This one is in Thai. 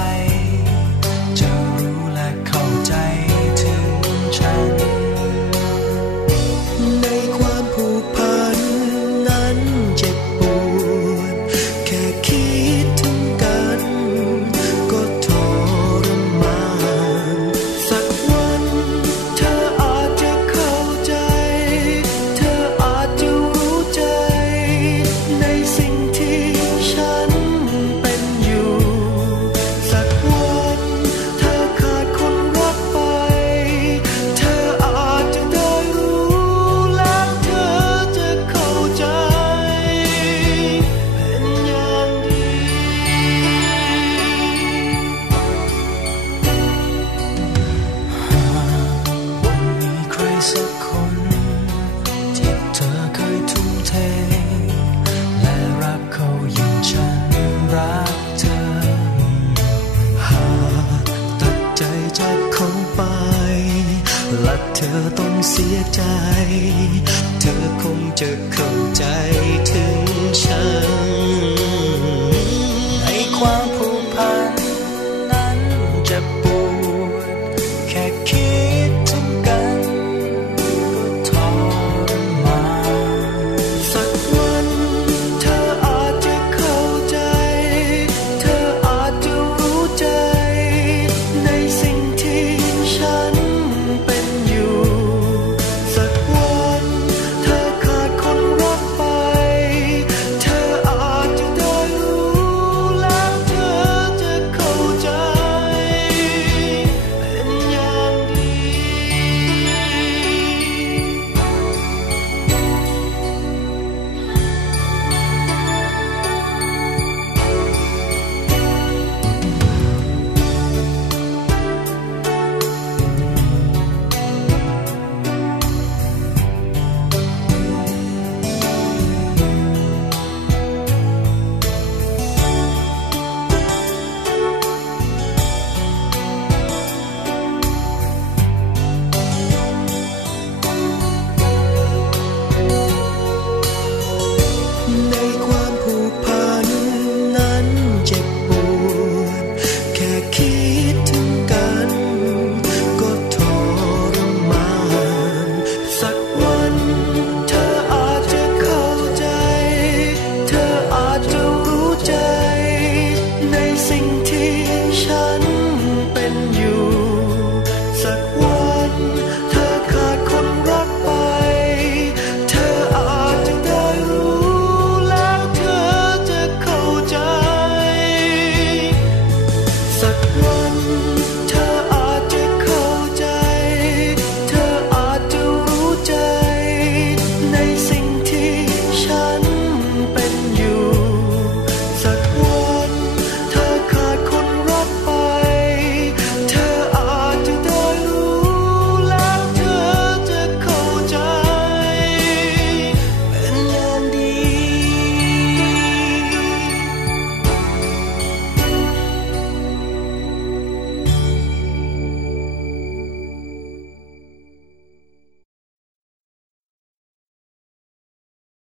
sky. ธอต้องเสียใจ เธอคงจะเข้าใจถึงฉัน